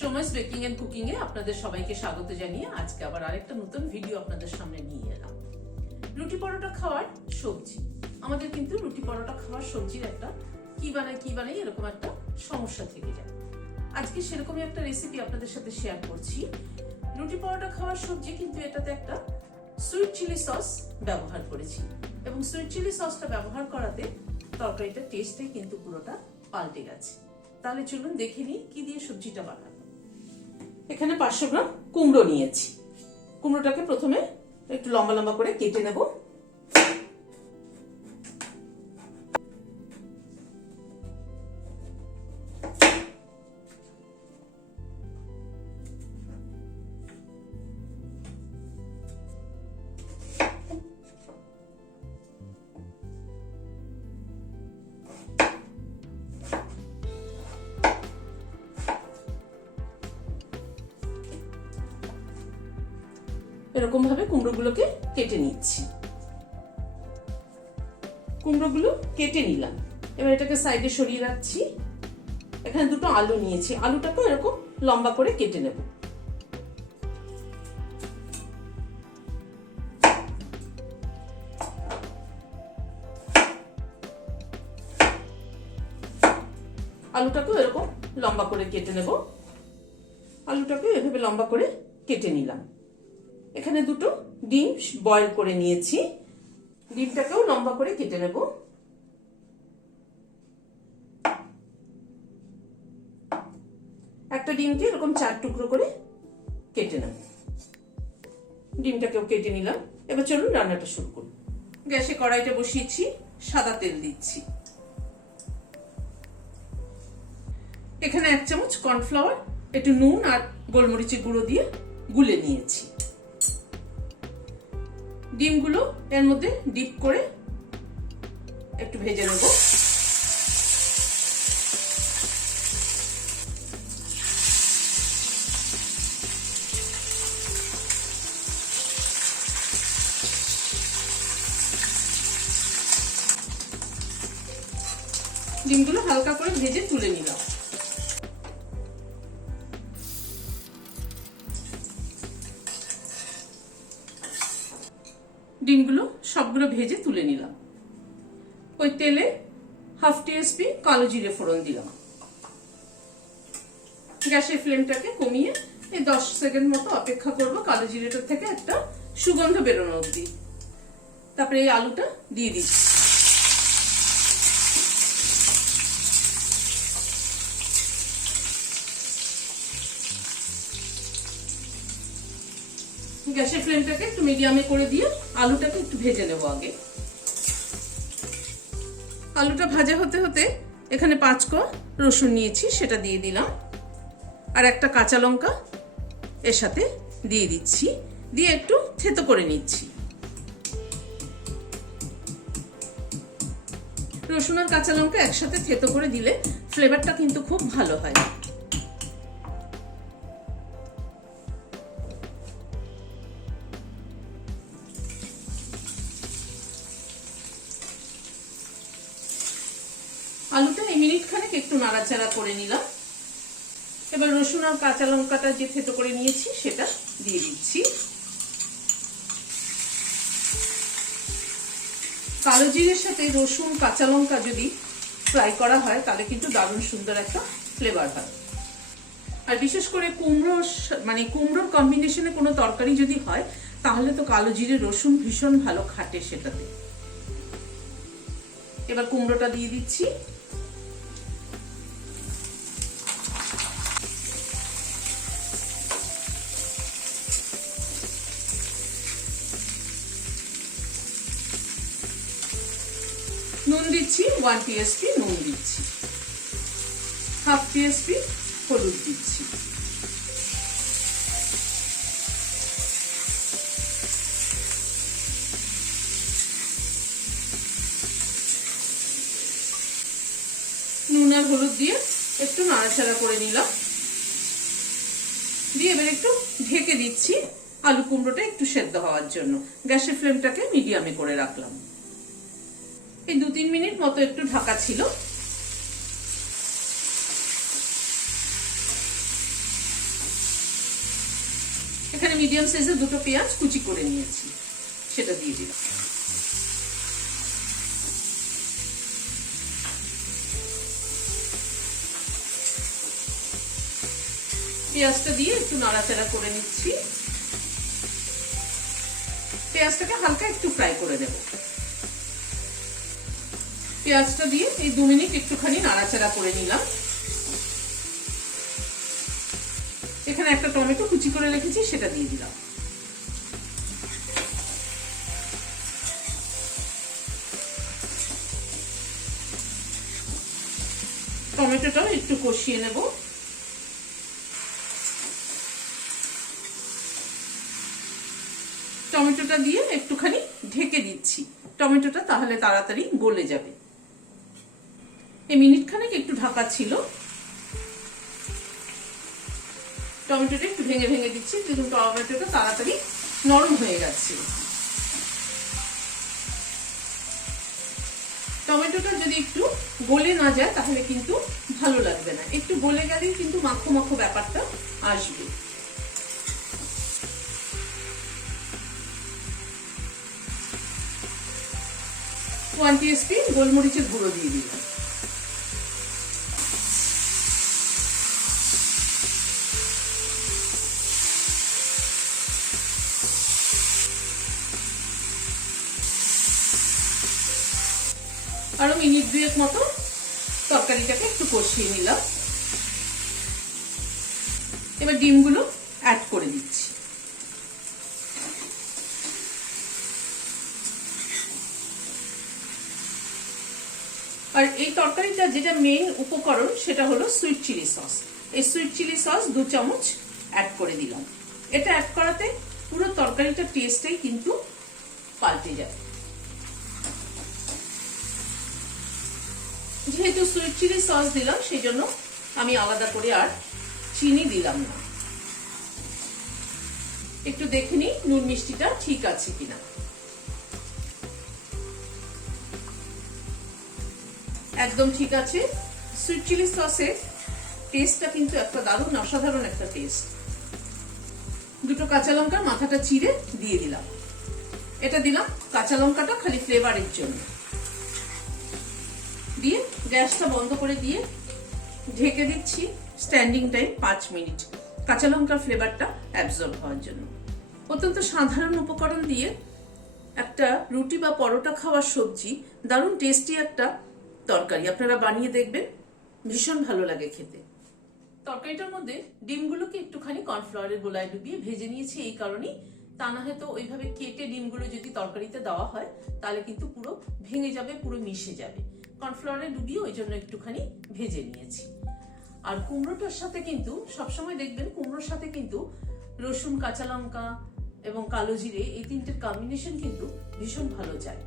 সময়স baking and cooking এ আপনাদের সবাইকে স্বাগত জানিয়ে আজকে আবার আরেকটা নতুন ভিডিও আপনাদের সামনে নিয়ে এলাম। রুটি পরোটা খাওয়ার সবজি। আমাদের কিন্তু রুটি পরোটা খাওয়ার সবজির একটা কি বানাই এরকম একটা সমস্যা থেকে যায়। আজকে সেরকমই একটা রেসিপি আপনাদের সাথে শেয়ার করছি। রুটি পরোটা খাওয়ার সবজি, কিন্তু এটাতে একটা সুইট চিলি সস ব্যবহার করেছি এবং সুইট চিলি সসটা ব্যবহার করাতে তরকারিটার টেস্টটাই কিন্তু পুরোটা পাল্টে গেছে। তাহলে চলুন দেখে নিই কি দিয়ে সবজিটা বানাবো। এখানে 500 গ্রাম কুমড়ো নিয়েছি। কুমড়োটাকে প্রথমে একটু লম্বা লম্বা করে কেটে নেব। এরকম ভাবে কুমড়োগুলোকে কেটে নিচ্ছি। কুমড়োগুলো কেটে নিলাম, এবার এটাকে সাইডে সরিয়ে রাখছি। এখানে দুটো আলু নিয়েছি, আলুটাকে এরকম লম্বা করে কেটে নেব। আলুটাকে এরকম লম্বা করে কেটে নেব। আলুটাকে এভাবে লম্বা করে কেটে নিলাম। এখানে দুটো ডিম বয়েল করে নিয়েছি, ডিমটাকেও লম্বা করে কেটে নেব। একটা ডিমকে এরকম 4 টুকরো করে কেটে নেব। ডিমটাকেও কেটে নিলাম। এবার চলুন রান্নাটা শুরু করব। গ্যাসে কড়াইটা বসিয়েছি, সাদা তেল দিচ্ছি। এখানে 1 চামচ কর্নফ্লাওয়ার, একটু নুন আর গোলমরিচের গুঁড়ো দিয়ে গুলে নিয়েছি। ডিমগুলো এর মধ্যে ডিপ করে একটু ভেজে নেব। ডিমগুলো হালকা করে ভেজে তুলে নিলাম। ডিমগুলো সবগুলো ভেজে তুলে নিলাম। ওই তেলে হাফ টিস্পুন কালো জিরে ফোড়ন দিলাম। গ্যাসের ফ্লেমটাকে কমিয়ে এই 10 সেকেন্ড মতো অপেক্ষা করব কালো জিরেটার থেকে একটা সুগন্ধ বেরোনো অবধি। তারপরে এই আলুটা দিয়ে দিচ্ছি। গ্যাসের ফ্লেমটাকে একটু মিডিয়ামে করে দিয়ে আলুটাকে একটু ভেজে নেব আগে। আলুটা ভাজা হতে হতে এখানে 5 কোয়া রসুন নিয়েছি, সেটা দিয়ে দিলাম। আর একটা কাঁচা লঙ্কা এর সাথে দিয়ে দিচ্ছি, দিয়ে একটু থেতো করে নিচ্ছি। রসুন আর কাঁচা লঙ্কা একসাথে থেতো করে দিলে ফ্লেভারটা কিন্তু খুব ভালো হয়। আলুটা এই মিনিট খানেক একটু নাড়াচাড়া করে নিলাম। এবার রসুন আর কাঁচা লঙ্কাটা যে থেতো করে নিয়েছি সেটা দিয়ে দিচ্ছি। কালো জিরের সাথে রসুন কাঁচা লঙ্কা যদি ফ্রাই করা হয় তাহলে কিন্তু দারুণ সুন্দর একটা ফ্লেভার হয়। আর বিশেষ করে কুমড়োর কম্বিনেশনে কোনো তরকারি যদি হয় তাহলে তো কালো জিরে রসুন ভীষণ ভালো খাটে সেটাতে। এবার কুমড়োটা দিয়ে দিচ্ছি। নুন দিচ্ছি 1 টিস্পুন নুন দিচ্ছি, হাফ টিস্পুন হলুদ দিচ্ছি। নুন আর হলুদ দিয়ে একটু নাড়াচাড়া করে নিলাম। দিয়ে এবার একটু ঢেকে দিচ্ছি আলু কুমড়োটা একটু সেদ্ধ হওয়ার জন্য। গ্যাসের ফ্লেমটাকে মিডিয়ামে করে রাখলাম। এই 2-3 মিনিট মতো একটু ঢাকা ছিল। এখানে মিডিয়াম সাইজের দুটো পেঁয়াজ কুচি করে নিয়েছি, সেটা দিয়ে দিলাম। পেঁয়াজটা দিয়ে একটু নাড়াচাড়া করে নিচ্ছি। পেঁয়াজটাকে হালকা একটু ফ্রাই করে দেব। পেঁয়াজটা দিয়ে এই 2 মিনিট একটুখানি নাড়াচাড়া করে নিলাম। এখানে একটা টমেটো কুচি করে রেখেছি, সেটা দিয়ে দিলাম। টমেটোটাও একটু কষিয়ে নেব। টমেটোটা দিয়ে একটুখানি ঢেকে দিচ্ছি, টমেটোটা তাহলে তাড়াতাড়ি গলে যাবে। এই মিনিট খানেক একটু ঢাকা ছিল। টমেটোটা একটু ভেঙে ভেঙে দিচ্ছি, দেখুন টমেটোটা তাড়াতাড়ি নরম হয়ে যাচ্ছে। টমেটোটা যদি একটু গলে না যায় তাহলে কিন্তু ভালো লাগবে না, একটু গলে গেলেই কিন্তু মাখো মাখো ব্যাপারটা আসবে। ওয়ান টিস্পুন গোলমরিচের গুঁড়ো দিয়ে দিলাম। আরো মিনিট 2 মতো তরকারিটাকে একটু কষিয়ে নিলাম। এবার ডিমগুলো অ্যাড করে দিচ্ছি। আর এই তরকারিটা যেটা মেইন উপকরণ সেটা হলো সুইট চিলি সস। এই সুইট চিলি সস 2 চামচ অ্যাড করে দিলাম। এটা অ্যাড করাতে পুরো তরকারিটার টেস্টটাই কিন্তু পাল্টে যায়। যেহেতু সুইট চিলি সস দিলাম সেই জন্য আমি আলাদা করে আর চিনি দিলাম না। একটু দেখে নিই নুন মিষ্টিটা ঠিক আছে কিনা। একদম ঠিক আছে। সুইট চিলি সসের টেস্টটা কিন্তু একটা দারুণ অসাধারণ একটা টেস্ট। 2টো কাঁচা লঙ্কার মাথাটা চিড়ে দিয়ে দিলাম। এটা দিলাম কাঁচা লঙ্কাটা খালি ফ্লেভারের জন্য। দিয়ে গ্যাসটা বন্ধ করে দিয়ে ঢেকে দিচ্ছি স্ট্যান্ডিং টাইম 5 মিনিট, কাঁচা লঙ্কার ফ্লেভারটা অ্যাবজর্ব হওয়ার জন্য। অত্যন্ত সাধারণ উপকরণ দিয়ে একটা রুটি বা পরোটা খাওয়ার সবজি, দারুণ টেস্টি একটা তরকারি। আপনারা বানিয়ে দেখবেন, ভীষণ ভালো লাগে খেতে। তরকারিটার মধ্যে ডিমগুলোকে একটুখানি কর্নফ্লাওয়ারের গোলায় ডুবিয়ে ভেজে নিয়েছি এই কারণেই, তা না হয়তো ওইভাবে কেটে ডিমগুলো যদি তরকারিতে দেওয়া হয় তাহলে কিন্তু পুরো ভেঙে যাবে, পুরো মিশে যাবে। কর্নফ্লাওয়ারে ডুবিয়ে ওই জন্য একটুখানি ভেজে নিয়েছি। আর কুমড়োটার সাথে কিন্তু সবসময় দেখবেন কুমড়োর সাথে কিন্তু রসুন, কাঁচা লঙ্কা এবং কালো জিরে এই 3টের কম্বিনেশন কিন্তু ভীষণ ভালো যায়,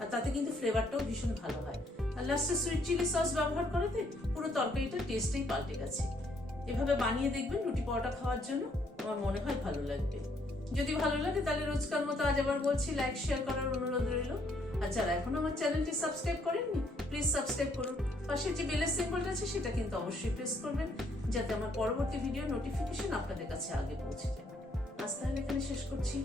আর তাতে কিন্তু ফ্লেভারটাও ভীষণ ভালো হয়। আর লাস্টে সুইট চিলি সস ব্যবহার করাতে পুরো তরকারিটার টেস্টই পাল্টে গেছে। এভাবে বানিয়ে দেখবেন রুটি পরোটা খাওয়ার জন্য, আমার মনে হয় ভালো লাগবে। যদি ভালো লাগে তাহলে রোজকার মতো আজ আবার বলছি, লাইক শেয়ার করার অনুরোধ রইল। আর যারা এখন আমার চ্যানেলটি সাবস্ক্রাইব করেননি প্লিজ সাবস্ক্রাইব করুন। পাশে যে বেলের সিম্বলটা আছে সেটা কিন্তু অবশ্যই প্রেস করবেন, যাতে আমার পরবর্তী ভিডিও নোটিফিকেশন আপনাদের কাছে আগে পৌঁছে যায়। আজ তাহলে এখানে শেষ করছি।